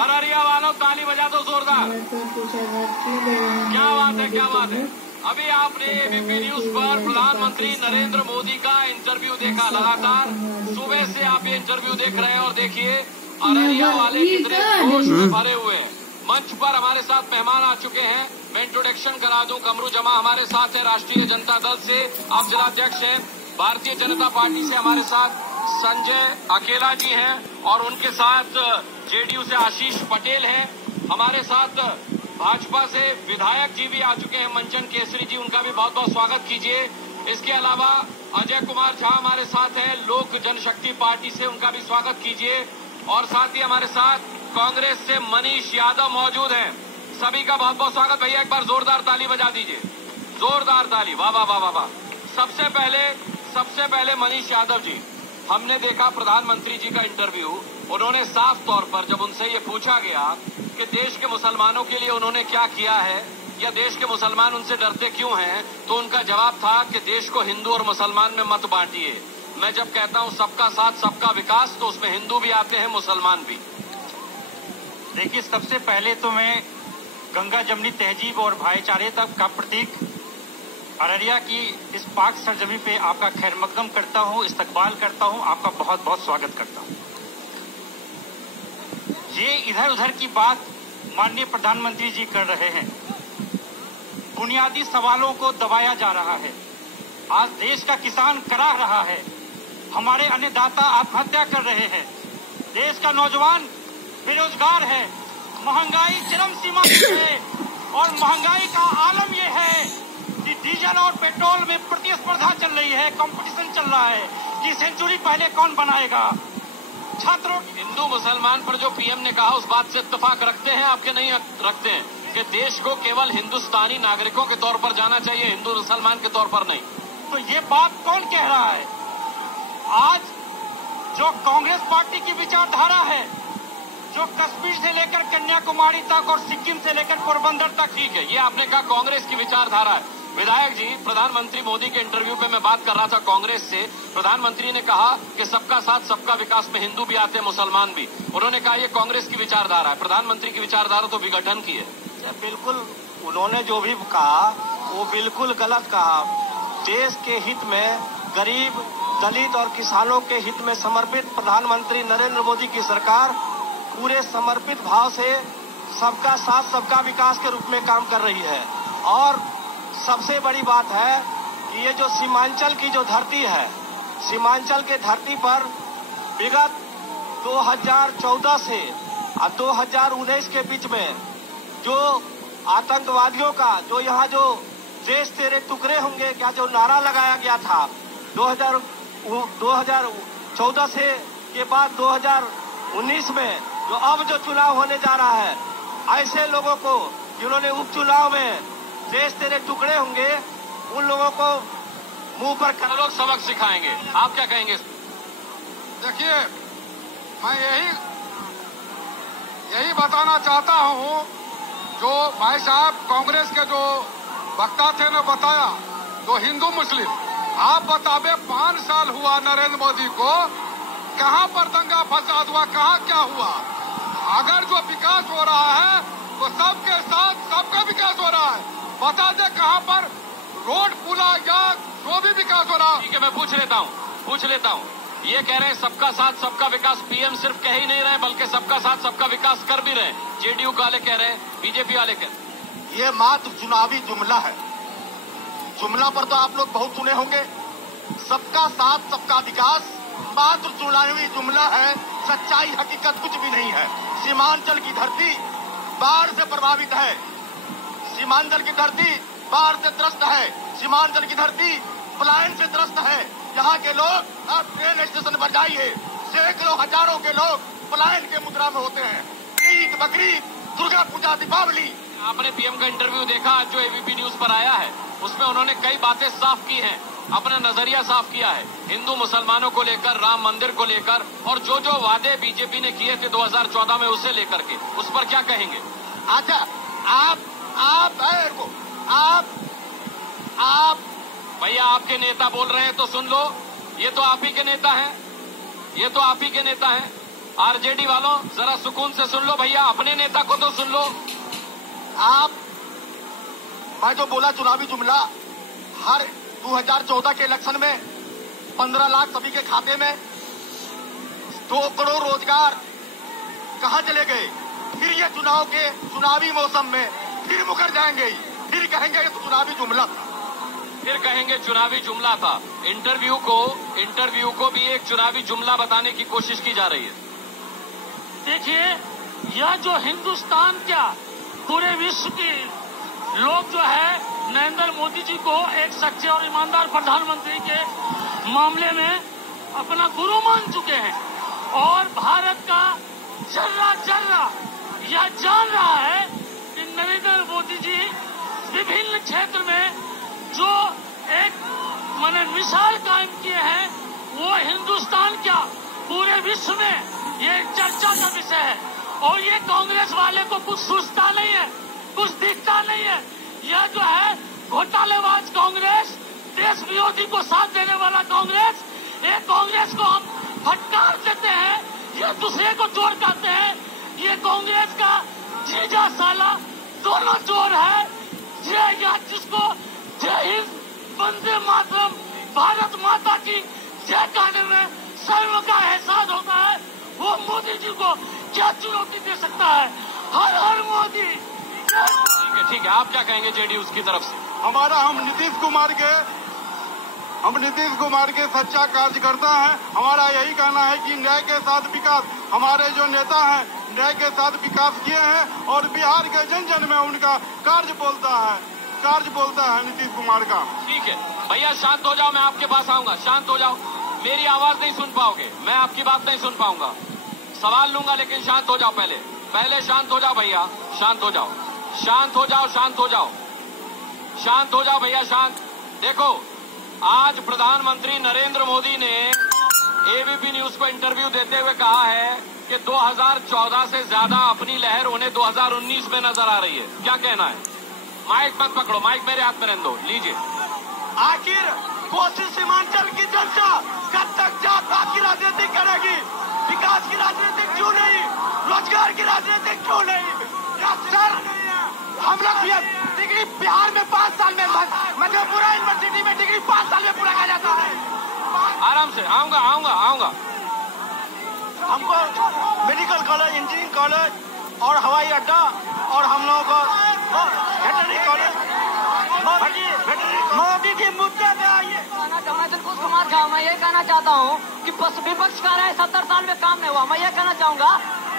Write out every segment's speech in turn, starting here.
अररिया वालों ताली बजा दो जोरदार। क्या बात है, क्या बात है। अभी आपने एबीपी न्यूज पर प्रधानमंत्री नरेंद्र मोदी का इंटरव्यू देखा। लगातार सुबह से आप ये इंटरव्यू देख रहे हैं और देखिए अररिया वाले कितने जोश में भरे हुए हैं। मंच पर हमारे साथ मेहमान आ चुके हैं। मैं इंट्रोडक्शन करा दूं। कमरू जमा हमारे साथ है राष्ट्रीय जनता दल से, आप जिलाध्यक्ष हैं। भारतीय जनता पार्टी से हमारे साथ संजय अकेला जी हैं और उनके साथ जेडीयू से आशीष पटेल हैं। हमारे साथ भाजपा से विधायक जी भी आ चुके हैं, मंचन केसरी जी, उनका भी बहुत बहुत स्वागत कीजिए। इसके अलावा अजय कुमार झा हमारे साथ हैं, लोक जनशक्ति पार्टी से, उनका भी स्वागत कीजिए। और साथ ही हमारे साथ कांग्रेस से मनीष यादव मौजूद हैं। सभी का बहुत बहुत स्वागत। भैया एक बार जोरदार ताली बजा दीजिए, जोरदार ताली। वाह वाह वाह वाह वाह। सबसे पहले मनीष यादव जी, हमने देखा प्रधानमंत्री जी का इंटरव्यू। उन्होंने साफ तौर पर जब उनसे ये पूछा गया कि देश के मुसलमानों के लिए उन्होंने क्या किया है या देश के मुसलमान उनसे डरते क्यों हैं, तो उनका जवाब था कि देश को हिंदू और मुसलमान में मत बांटिए। मैं जब कहता हूं सबका साथ सबका विकास, तो उसमें हिंदू भी आते हैं, मुसलमान भी। देखिए, सबसे पहले तो मैं गंगा जमनी तहजीब और भाईचारे तक का प्रतीक अररिया की इस पाक सरजमी पे आपका खैर मकदम करता हूं, इस्तकबाल करता हूं, आपका बहुत बहुत स्वागत करता हूं। ये इधर उधर की बात माननीय प्रधानमंत्री जी कर रहे हैं। बुनियादी सवालों को दबाया जा रहा है। आज देश का किसान कराह रहा है, हमारे अन्नदाता आत्महत्या कर रहे हैं, देश का नौजवान बेरोजगार है, महंगाई चरम सीमा पर है और महंगाई का आलम यह है कि डीजल और पेट्रोल में प्रतिस्पर्धा चल रही है, कंपटीशन चल रहा है कि सेंचुरी पहले कौन बनाएगा। छात्रों, हिंदू मुसलमान पर जो पीएम ने कहा उस बात से इत्तेफाक रखते हैं आपके नहीं रखते हैं कि देश को केवल हिंदुस्तानी नागरिकों के तौर पर जाना चाहिए, हिंदू मुसलमान के तौर पर नहीं? तो ये बात कौन कह रहा है? आज जो कांग्रेस पार्टी की विचारधारा है, जो कश्मीर से लेकर कन्याकुमारी तक और सिक्किम से लेकर पोरबंदर तक, ठीक है, ये आपने कहा कांग्रेस की विचारधारा है। विधायक जी, प्रधानमंत्री मोदी के इंटरव्यू पे मैं बात कर रहा था कांग्रेस से। प्रधानमंत्री ने कहा कि सबका साथ सबका विकास में हिंदू भी आते हैं, मुसलमान भी। उन्होंने कहा ये कांग्रेस की विचारधारा है। प्रधानमंत्री की विचारधारा तो विघटन की है। बिल्कुल, उन्होंने जो भी कहा वो बिल्कुल गलत कहा। देश के हित में, गरीब, दलित और किसानों के हित में समर्पित प्रधानमंत्री नरेंद्र मोदी की सरकार पूरे समर्पित भाव से सबका साथ सबका विकास के रूप में काम कर रही है। और सबसे बड़ी बात है कि ये जो सीमांचल की जो धरती है, सीमांचल के धरती पर विगत 2014 से 2019 के बीच में जो आतंकवादियों का जो यहाँ जो देश तेरे टुकड़े होंगे क्या जो नारा लगाया गया था 2014 से के बाद 2019 में जो अब जो चुनाव होने जा रहा है, ऐसे लोगों को जिन्होंने उपचुनाव में देश तेरे टुकड़े होंगे, उन लोगों को मुंह पर लोग सबक सिखाएंगे। आप क्या कहेंगे? देखिए, मैं यही बताना चाहता हूं, जो भाई साहब कांग्रेस के जो वक्ता थे ने बताया, जो हिंदू मुस्लिम, आप बतावे 5 साल हुआ नरेंद्र मोदी को, कहां पर दंगा फसाद हुआ, कहां क्या हुआ? अगर जो विकास हो रहा है तो सबके साथ सबका विकास हो रहा है। बता दे कहां पर रोड पुला या जो भी विकास हो रहा है। ठीक है, मैं पूछ लेता हूं। ये कह रहे हैं सबका साथ सबका विकास, पीएम सिर्फ कह ही नहीं रहे बल्कि सबका साथ सबका विकास कर भी रहे। जेडीयू वाले कह रहे हैं, बीजेपी वाले कह रहे हैं। ये मात्र चुनावी जुमला है। जुमला पर तो आप लोग बहुत सुने होंगे। सबका साथ सबका विकास मात्र चुनावी जुमला है, सच्चाई हकीकत कुछ भी नहीं है। सीमांचल की धरती बाढ़ से प्रभावित है, सीमांचल की धरती बाढ़ से त्रस्त है, सीमांचल की धरती पलायन से त्रस्त है। यहाँ के लोग आप ट्रेन स्टेशन पर जाइए, सैकड़ों हजारों के लोग पलायन के मुद्रा में होते हैं। ईद, बकरीद, दुर्गा पूजा, दीपावली। आपने पीएम का इंटरव्यू देखा जो एबीपी न्यूज पर आया है, उसमें उन्होंने कई बातें साफ की हैं, अपना नजरिया साफ किया है हिंदू मुसलमानों को लेकर, राम मंदिर को लेकर, और जो जो वादे बीजेपी ने किए थे 2014 में उसे लेकर के, उस पर क्या कहेंगे? अच्छा, आप भैया आपके नेता बोल रहे हैं तो सुन लो। ये तो आप ही के नेता हैं, आरजेडी वालों जरा सुकून से सुन लो भैया, अपने नेता को तो सुन लो। मैं जो बोला चुनावी जुमला, हर 2014 के इलेक्शन में 15 लाख सभी के खाते में, 2 करोड़ रोजगार कहाँ चले गए? फिर ये चुनावी मौसम में फिर मुकर जाएंगे, फिर कहेंगे ये तो चुनावी जुमला था, फिर कहेंगे चुनावी जुमला था। इंटरव्यू को भी एक चुनावी जुमला बताने की कोशिश की जा रही है। देखिए, यह जो हिंदुस्तान क्या पूरे विश्व के लोग जो है नरेंद्र मोदी जी को एक सच्चे और ईमानदार प्रधानमंत्री के मामले में अपना गुरु मान चुके हैं और भारत का जर्रा यह जान रहा है कि नरेंद्र मोदी जी विभिन्न क्षेत्र में जो एक मिसाल कायम किए हैं, वो हिंदुस्तान क्या पूरे विश्व में ये चर्चा का विषय है। और ये कांग्रेस वाले को कुछ सूझता नहीं है, कुछ दिखता नहीं है। यह जो है घोटालेबाज कांग्रेस, देश विरोधी को साथ देने वाला कांग्रेस, ये कांग्रेस को हम फटकार देते हैं, ये दूसरे को चोर कहते हैं। ये कांग्रेस का जीजा साला दोनों चोर है। जिसको जय हिंद, वंदे मातरम, भारत माता की जय कहने में सर्व का एहसास होता है, वो मोदी जी को क्या चुनौती दे सकता है? हर हर मोदी। ठीक है, आप क्या कहेंगे जेडीयू की तरफ से? हम नीतीश कुमार के सच्चा कार्यकर्ता हैं। हमारा यही कहना है कि न्याय के साथ विकास, हमारे जो नेता हैं न्याय के साथ विकास किए हैं और बिहार के जन जन में उनका कार्य बोलता है नीतीश कुमार का। ठीक है भैया, शांत हो जाओ, मैं आपके पास आऊंगा। शांत हो जाओ, मेरी आवाज नहीं सुन पाओगे, मैं आपकी बात नहीं सुन पाऊंगा। सवाल लूंगा लेकिन शांत हो जाओ। पहले शांत हो जाओ भैया, शांत हो जाओ, शांत हो जाओ, शांत हो जाओ, शांत हो जाओ भैया, शांत। देखो, आज प्रधानमंत्री नरेंद्र मोदी ने एबीपी न्यूज को इंटरव्यू देते हुए कहा है कि 2014 से ज्यादा अपनी लहर उन्हें 2019 में नजर आ रही है। क्या कहना है? माइक मत पकड़ो, माइक मेरे हाथ में रहने दो, लीजिए। आखिर कोसी सीमांचल की जनता कब तक जात पात की राजनीति करेगी? विकास की राजनीति क्यों नहीं? रोजगार की राजनीति क्यों नहीं? सर, हम लोग डिग्री बिहार में 5 साल में, मधेपुरा यूनिवर्सिटी में डिग्री 5 साल में पूरा किया जाता है। आराम से आऊंगा। हमको मेडिकल कॉलेज, इंजीनियरिंग कॉलेज और हवाई अड्डा और हम लोगों को वेटरनरी कॉलेज, मोदी जी मुद्दे पे आइए। मैं ये कहना चाहता हूँ कि विपक्ष कह रहे हैं 70 साल में काम नहीं हुआ। मैं ये कहना चाहूंगा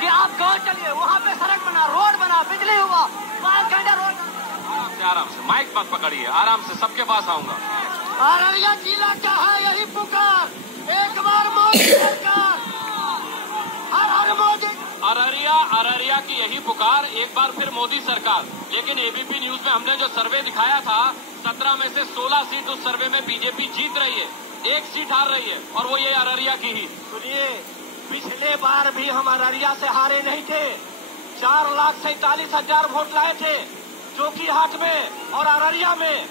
कि आप गाँव चलिए, वहाँ पे सड़क बना, रोड बना, बिजली हुआ, 5 घंटे रोड। आराम से, माइक मत पकड़िए, आराम से, सबके पास आऊंगा। अररिया जिला का है यही पुकार, एक बार मोदी सरकार, हर हर मोदी। अररिया की यही पुकार, एक बार फिर मोदी सरकार। लेकिन एबीपी न्यूज में हमने जो सर्वे दिखाया था, 17 में से 16 सीट उस सर्वे में बीजेपी जीत रही है, 1 सीट हार रही है, और वो ये अररिया की ही। सुनिए, पिछले बार भी हम अररिया से हारे नहीं थे। 4,47,000 वोट लाए थे जोकीहाट में और अररिया में।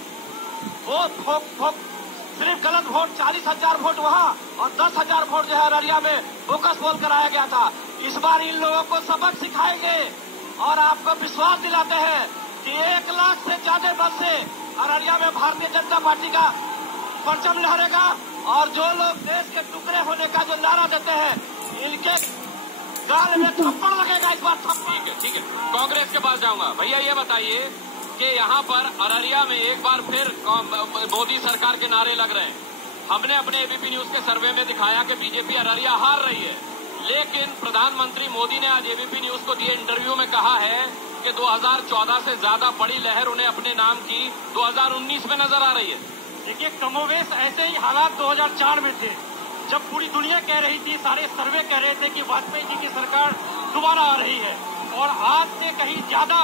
वो सिर्फ गलत वोट, 40,000 वोट वहाँ और 10,000 वोट जो है अररिया में बोकस बोल कराया गया था। इस बार इन लोगों को सबक सिखाएंगे और आपको विश्वास दिलाते हैं कि 1 लाख से ज्यादा बल से अररिया में भारतीय जनता पार्टी का परचम लहरेगा। और जो लोग देश के टुकड़े होने का जो नारा देते हैं, इनके गाल में थप्पड़ लगेगा इस बार। ठीक है, कांग्रेस के पास जाऊंगा। भैया ये बताइए कि यहाँ पर अररिया में एक बार फिर मोदी सरकार के नारे लग रहे हैं। हमने अपने एबीपी न्यूज के सर्वे में दिखाया कि बीजेपी अररिया हार रही है, लेकिन प्रधानमंत्री मोदी ने आज एबीपी न्यूज को दिए इंटरव्यू में कहा है कि 2014 से ज्यादा बड़ी लहर उन्हें अपने नाम की 2019 में नजर आ रही है। देखिए, कमोवेश ऐसे ही हालात 2004 में थे, जब पूरी दुनिया कह रही थी, सारे सर्वे कह रहे थे कि वाजपेयी जी की सरकार दोबारा आ रही है। और आज से कहीं ज्यादा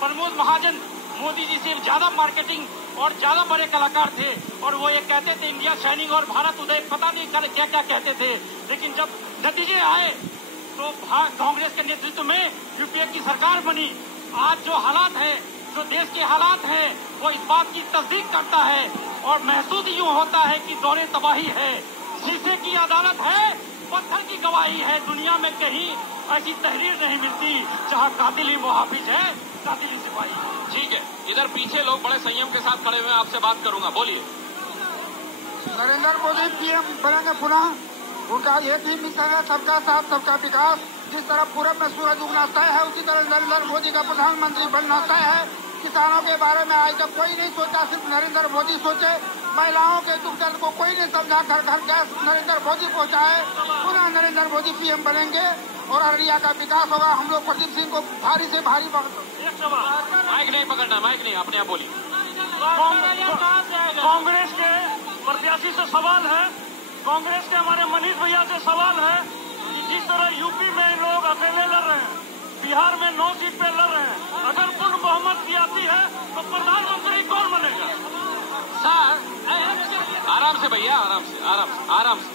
प्रमोद महाजन मोदी जी से ज्यादा मार्केटिंग और ज्यादा बड़े कलाकार थे, और वो ये कहते थे इंडिया शाइनिंग और भारत उदय, पता नहीं क्या क्या कहते थे। लेकिन जब नतीजे आए तो कांग्रेस के नेतृत्व में यूपीए की सरकार बनी। आज जो हालात है, जो देश के हालात हैं, वो इस बात की तस्दीक करता है और महसूस यूं होता है कि दौरे तबाही है। शीशे की अदालत है पत्थर की गवाही है। दुनिया में कहीं ऐसी तहरीर नहीं मिलती जहाँ कातिल ही मुहाफिज है, कातिल ही सिपाही है। ठीक है, इधर पीछे लोग बड़े संयम के साथ खड़े हुए हैं, आपसे बात करूंगा, बोलिए। नरेंद्र मोदी पीएम बनेंगे पुनः। उनका एक ही मिशन है, सबका साथ सबका विकास। जिस तरह पूरब में सूरज उगना तय है, उसी तरह नरेंद्र मोदी का प्रधानमंत्री बनना तय है। किसानों के बारे में आज तक कोई नहीं सोचा, सिर्फ नरेंद्र मोदी सोचे। महिलाओं के दुख दर्द को कोई नहीं समझा, घर घर गैस नरेंद्र मोदी पहुंचाए। पुनः नरेंद्र मोदी पीएम बनेंगे और अररिया का विकास होगा। हम लोग प्रदीप सिंह को भारी से भारी माइक नहीं पकड़ना, माइक नहीं, अपने आप बोलिए। कांग्रेस के प्रत्याशी से सवाल है, कांग्रेस के हमारे मनीष भैया से सवाल है कि जिस तरह यूपी में लोग अकेले लड़ रहे हैं, बिहार में 9 सीट पे लड़ रहे हैं, अगर पूर्ण बहुमत की आती है तो प्रधानमंत्री कौन बनेगा? सर आराम से भैया, आराम से, आराम से।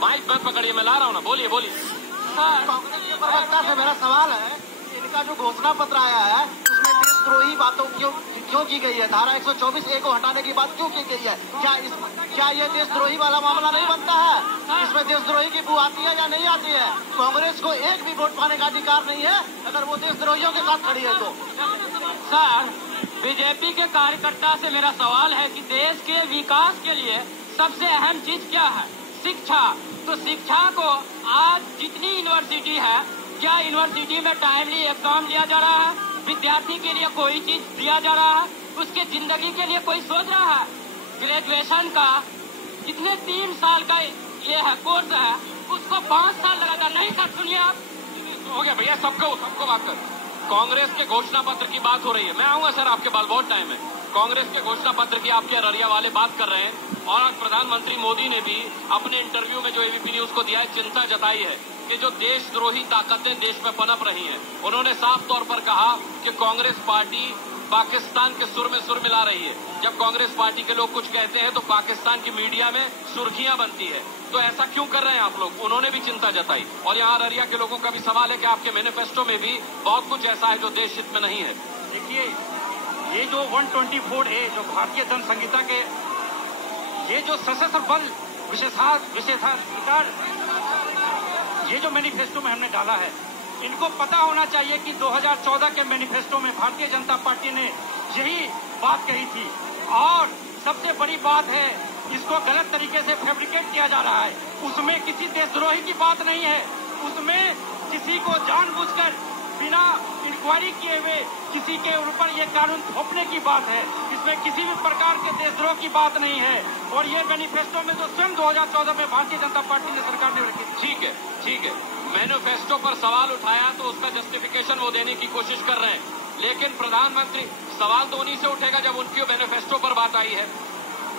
माइक मत पकड़िए, मैं ला रहा हूँ ना, बोलिए बोलिए। सर, कांग्रेस के प्रवक्ता से मेरा सवाल है, इनका जो घोषणा पत्र आया है उसमें देशद्रोही बातों क्यों की गई है? धारा 124A को हटाने की बात क्यों की गई है? क्या ये देशद्रोही वाला मामला नहीं बनता है? इसमें देशद्रोही की बू आती है या नहीं आती है? कांग्रेस को एक भी वोट पाने का अधिकार नहीं है अगर वो देशद्रोहियों के साथ खड़ी है तो। सर, बीजेपी के कार्यकर्ता से मेरा सवाल है कि देश के विकास के लिए सबसे अहम चीज क्या है? शिक्षा। तो शिक्षा को आज जितनी यूनिवर्सिटी है, क्या यूनिवर्सिटी में टाइमली एग्जाम लिया जा रहा है? विद्यार्थी के लिए कोई चीज दिया जा रहा है? उसके जिंदगी के लिए कोई सोच रहा है? ग्रेजुएशन का जितने 3 साल का ये है कोर्स है, उसको 5 साल लगाता नहीं। सर सुनिए, आप हो गया भैया, सबको बात कर। कांग्रेस के घोषणा पत्र की बात हो रही है, मैं आऊंगा सर आपके पास, बहुत टाइम है। कांग्रेस के घोषणा पत्र की आपके अररिया वाले बात कर रहे हैं और आज प्रधानमंत्री मोदी ने भी अपने इंटरव्यू में जो एबीपी न्यूज को दिया है, चिंता जताई है कि जो देशद्रोही ताकतें देश में पनप रही हैं। उन्होंने साफ तौर पर कहा कि कांग्रेस पार्टी पाकिस्तान के सुर में सुर मिला रही है। जब कांग्रेस पार्टी के लोग कुछ कहते हैं तो पाकिस्तान की मीडिया में सुर्खियां बनती है। तो ऐसा क्यों कर रहे हैं आप लोग? उन्होंने भी चिंता जताई। और यहाँ अररिया के लोगों का भी सवाल है कि आपके मैनिफेस्टो में भी बहुत कुछ ऐसा है जो देश हित में नहीं है। देखिए, ये जो 124A जो भारतीय दंड संहिता के ये जो सशस्त्र बल विशेषाधिकार ये जो मैनिफेस्टो में हमने डाला है, इनको पता होना चाहिए कि 2014 के मैनिफेस्टो में भारतीय जनता पार्टी ने यही बात कही थी। और सबसे बड़ी बात है, इसको गलत तरीके से फैब्रिकेट किया जा रहा है। उसमें किसी देशद्रोही की बात नहीं है, उसमें किसी को जानबूझकर बिना इंक्वायरी किए हुए किसी के ऊपर ये कानून थोपने की बात है। इसमें किसी भी प्रकार के देशद्रोह की बात नहीं है। और ये मैनिफेस्टो में जो स्वयं 2014 में भारतीय जनता पार्टी ने सरकार ने रखी। ठीक है, मैनिफेस्टो पर सवाल उठाया तो उसका जस्टिफिकेशन वो देने की कोशिश कर रहे हैं, लेकिन प्रधानमंत्री सवाल तो उन्हीं से उठेगा जब उनकी मैनिफेस्टो पर बात आई है।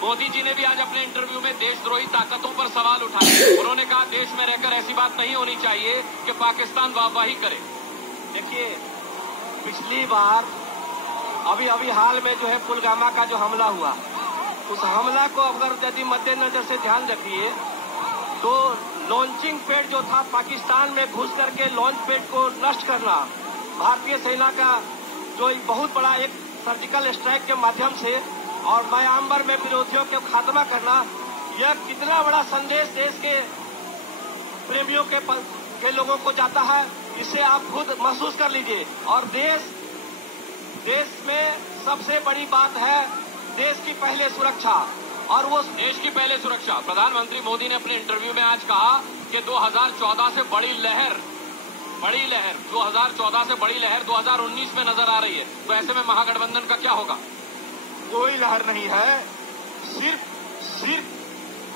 मोदी जी ने भी आज अपने इंटरव्यू में देशद्रोही ताकतों पर सवाल उठाए। उन्होंने कहा देश में रहकर ऐसी बात नहीं होनी चाहिए कि पाकिस्तान वाहवाही करे। देखिए, पिछली बार अभी हाल में जो है पुलवामा का जो हमला हुआ, उस हमला को अगर यदि मद्देनजर से ध्यान रखिए तो लॉन्चिंग पैड जो था पाकिस्तान में घुस करके लॉन्च पैड को नष्ट करना, भारतीय सेना का जो एक बहुत बड़ा एक सर्जिकल स्ट्राइक के माध्यम से और म्यांमार में विरोधियों के खात्मा करना, यह कितना बड़ा संदेश देश के प्रेमियों के लोगों को जाता है, इसे आप खुद महसूस कर लीजिए। और देश में सबसे बड़ी बात है देश की पहले सुरक्षा, और वो देश की पहले सुरक्षा। प्रधानमंत्री मोदी ने अपने इंटरव्यू में आज कहा कि 2014 से बड़ी लहर 2014 से बड़ी लहर 2019 में नजर आ रही है। तो ऐसे में महागठबंधन का क्या होगा? कोई लहर नहीं है,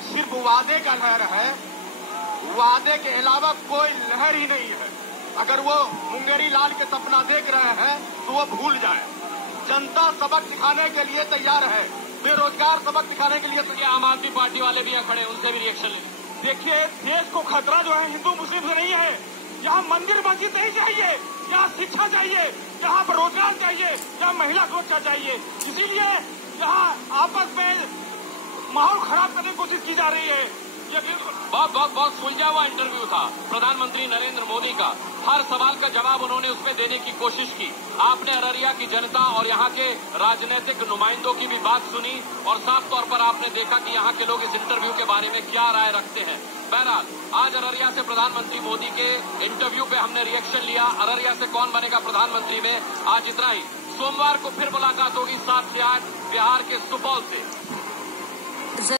सिर्फ वादे का लहर है। वादे के अलावा कोई लहर ही नहीं है। अगर वो मुंगेरी लाल के सपना देख रहे हैं तो वो भूल जाए। जनता सबक सिखाने के लिए तैयार है, बेरोजगार सबक सिखाने के लिए तैयार। आम आदमी पार्टी वाले भी यहाँ खड़े, उनसे भी रिएक्शन ले। देखिए, देश को खतरा जो है हिंदू मुस्लिम से नहीं है। यहाँ मंदिर मस्जिद नहीं चाहिए, यहाँ शिक्षा चाहिए, यहाँ पर रोजगार चाहिए, यहाँ महिला सुरक्षा चाहिए। इसीलिए यहाँ आपस में माहौल खराब करने की कोशिश की जा रही है। ये भी बहुत सुलझा हुआ इंटरव्यू था प्रधानमंत्री नरेंद्र मोदी का। हर सवाल का जवाब उन्होंने उसमें देने की कोशिश की। आपने अररिया की जनता और यहाँ के राजनीतिक नुमाइंदों की भी बात सुनी और साफ तौर पर आपने देखा कि यहाँ के लोग इस इंटरव्यू के बारे में क्या राय रखते हैं। बहरहाल आज अररिया से प्रधानमंत्री मोदी के इंटरव्यू पे हमने रिएक्शन लिया। अररिया से कौन बनेगा प्रधानमंत्री में आज इतना ही। सोमवार को फिर मुलाकात होगी 7 से 8 बिहार के सुपौल से।